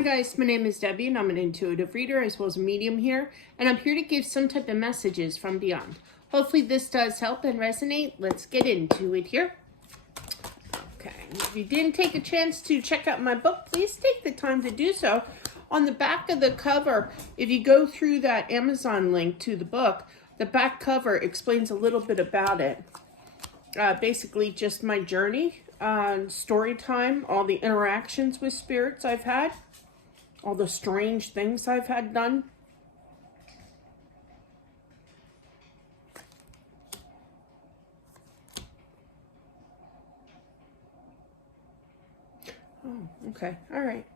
Hi guys, my name is Debbie and I'm an intuitive reader as well as a medium here, and I'm here to give some type of messages from beyond. Hopefully this does help and resonate. Let's get into it here. Okay, if you didn't take a chance to check out my book, please take the time to do so. On the back of the cover, if you go through that Amazon link to the book, the back cover explains a little bit about it. Basically just my journey, story time, all the interactions with spirits I've had, all the strange things I've had done. Oh, okay. All right.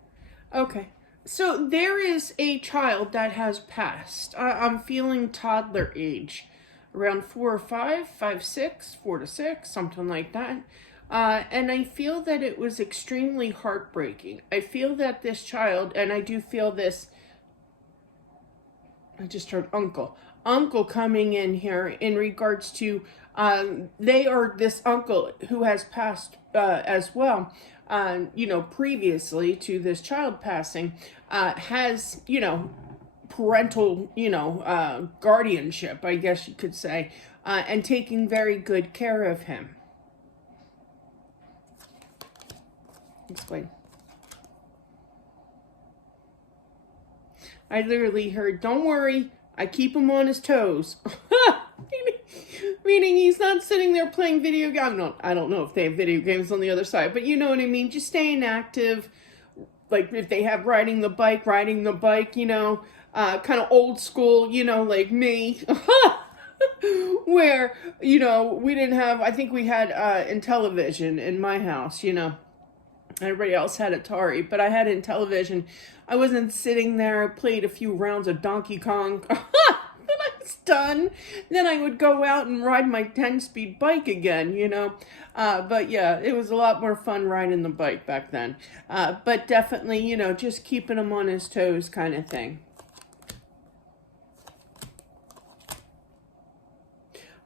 Okay. So there is a child that has passed. I'm feeling toddler age, around 4 or 5, 5, 6, 4 to 6, something like that. And I feel that it was extremely heartbreaking. I feel that this child, and I do feel this, I just heard uncle coming in here in regards to, this uncle who has passed as well, previously to this child passing, has, parental, guardianship, I guess you could say, and taking very good care of him. Explain. I literally heard, "Don't worry, I keep him on his toes." Meaning he's not sitting there playing video games. I don't know if they have video games on the other side, but you know what I mean. Just staying active. Like if they have riding the bike, kind of old school, like me. Where, we didn't have, I think we had Intellivision in my house, Everybody else had Atari, but I had Intellivision. I wasn't sitting there. I played a few rounds of Donkey Kong. Then I was done. Then I would go out and ride my 10-speed bike again, But yeah, it was a lot more fun riding the bike back then. But definitely, just keeping him on his toes kind of thing.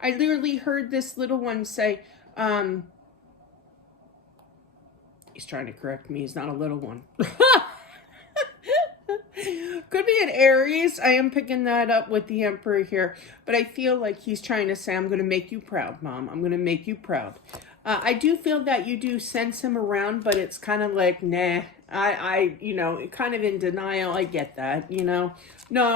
I literally heard this little one say, he's trying to correct me. He's not a little one. Could be an Aries. I am picking that up with the Emperor here. But I feel like he's trying to say, "I'm going to make you proud, Mom. I'm going to make you proud." I do feel that you do sense him around, but it's kind of like, nah. Kind of in denial. I get that, No,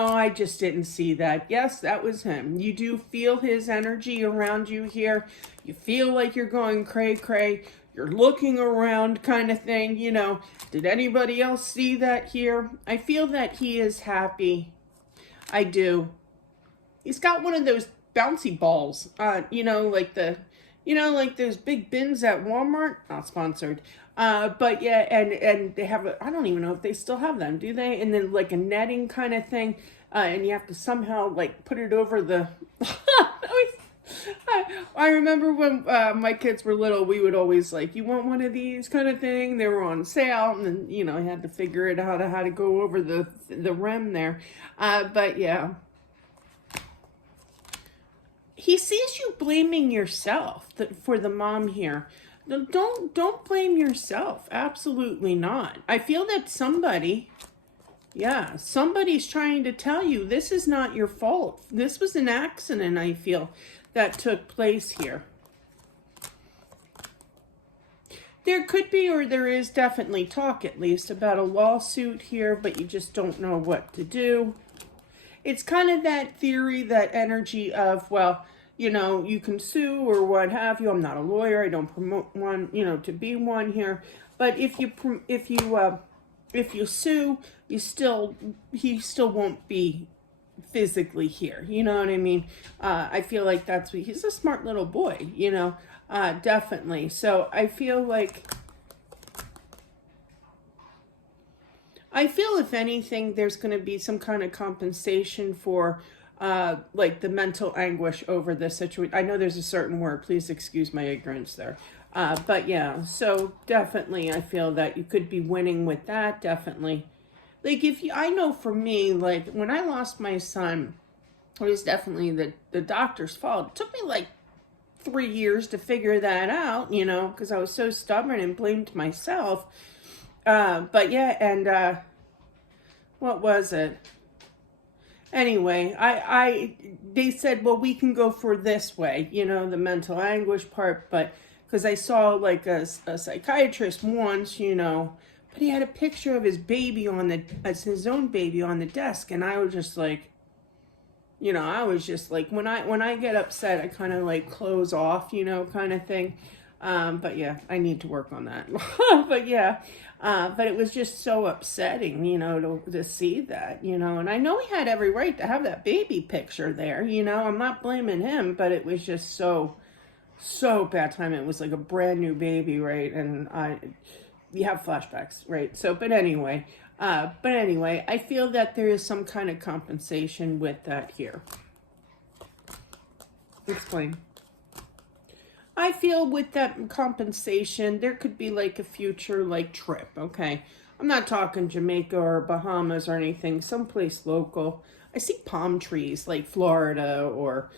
I just didn't see that. Yes, that was him. You do feel his energy around you here. You feel like you're going cray-cray. You're looking around kind of thing, Did anybody else see that here? I feel that he is happy. I do. He's got one of those bouncy balls, like those big bins at Walmart. Not sponsored. But yeah, and they have, I don't even know if they still have them, do they? And then like a netting kind of thing. And you have to somehow like put it over the... I remember when my kids were little, we would always like, "You want one of these?" kind of thing. They were on sale, and then, I had to figure it out how to go over the rim there. But yeah. He sees you blaming yourself for the mom here. Don't blame yourself. Absolutely not. I feel that somebody's trying to tell you this is not your fault. This was an accident, I feel, that took place here. There could be, or there is definitely talk at least about a lawsuit here, but you just don't know what to do. It's kind of that theory, that energy of, well, you can sue or what have you. I'm not a lawyer. I don't promote one, to be one here. But if you sue, he still won't be physically here. You know what I mean? I feel like that's what, he's a smart little boy, definitely. So I feel if anything, there's going to be some kind of compensation for like the mental anguish over this situation. I know there's a certain word. Please excuse my ignorance there. But yeah, so definitely I feel that you could be winning with that. Definitely. Like I know for me, like when I lost my son, it was definitely the doctor's fault. It took me like 3 years to figure that out, because I was so stubborn and blamed myself. But yeah, and what was it? Anyway, they said, well, we can go for this way, you know, the mental anguish part, but because I saw like a psychiatrist once, you know, but he had a picture of his baby on the, as his own baby on the desk, and I was just like, you know, I was just like, when I get upset, I kind of like close off, you know, kind of thing. But yeah, I need to work on that. But yeah, but it was just so upsetting, you know, to see that, you know, and I know he had every right to have that baby picture there, you know, I'm not blaming him, but it was just so bad time. It was like a brand new baby, right? And you have flashbacks, right? So, but anyway, I feel that there is some kind of compensation with that here. Explain. I feel with that compensation, there could be like a future like trip, okay? I'm not talking Jamaica or Bahamas or anything, someplace local. I see palm trees like Florida or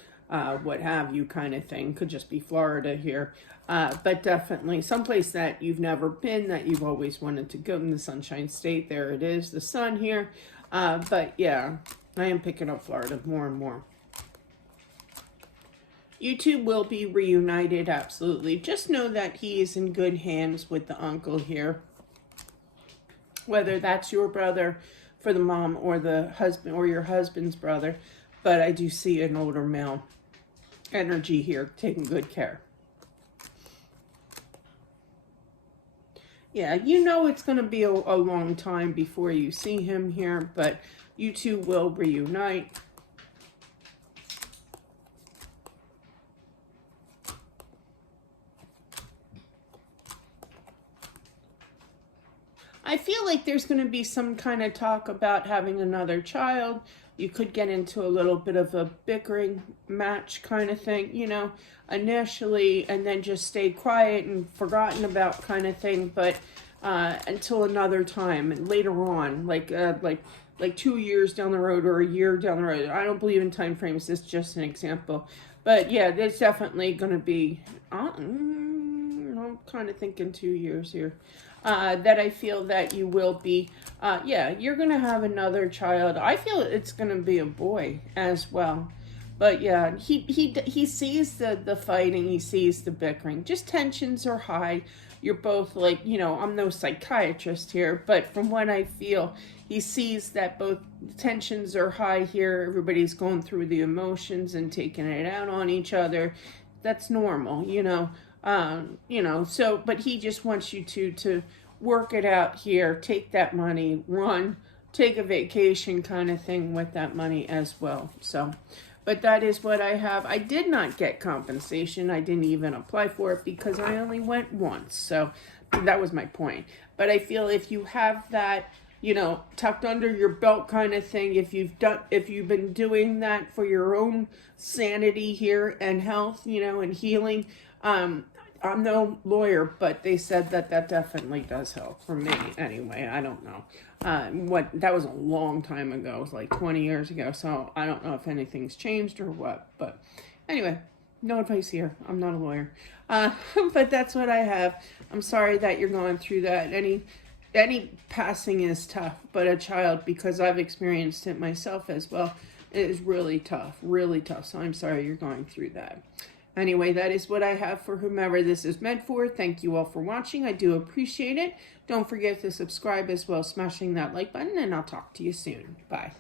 what have you kind of thing. Could just be Florida here. But definitely someplace that you've never been, that you've always wanted to go in the Sunshine State. There it is, the sun here. But yeah, I am picking up Florida more and more. You two will be reunited, absolutely. Just know that he is in good hands with the uncle here. Whether that's your brother for the mom or the husband or your husband's brother. But I do see an older male energy here, taking good care. Yeah, you know it's going to be a long time before you see him here, but you two will reunite. I feel like there's going to be some kind of talk about having another child. You could get into a little bit of a bickering match kind of thing, you know, initially, and then just stay quiet and forgotten about kind of thing, but until another time and later on, like 2 years down the road or a year down the road. I don't believe in time frames. This is just an example. But yeah, there's definitely going to be, I'm kind of thinking 2 years here. That I feel that you will be, yeah, you're going to have another child. I feel it's going to be a boy as well. But yeah, he sees the fighting, he sees the bickering. Just tensions are high. You're both like, you know, I'm no psychiatrist here, but from what I feel, he sees that both tensions are high here. Everybody's going through the emotions and taking it out on each other. That's normal, you know. So, but he just wants you to work it out here, take that money, run, take a vacation kind of thing with that money as well. So, but that is what I have. I did not get compensation. I didn't even apply for it because I only went once. So that was my point. But I feel if you have that, you know, tucked under your belt kind of thing, if you've been doing that for your own sanity here and health, you know, and healing, I'm no lawyer, but they said that definitely does help for me anyway. I don't know. That was a long time ago. It was like 20 years ago. So I don't know if anything's changed or what. But anyway, no advice here. I'm not a lawyer. But that's what I have. I'm sorry that you're going through that. Any passing is tough, but a child, because I've experienced it myself as well, it is really tough, really tough. So I'm sorry you're going through that. Anyway, that is what I have for whomever this is meant for. Thank you all for watching. I do appreciate it. Don't forget to subscribe as well, smashing that like button, and I'll talk to you soon. Bye.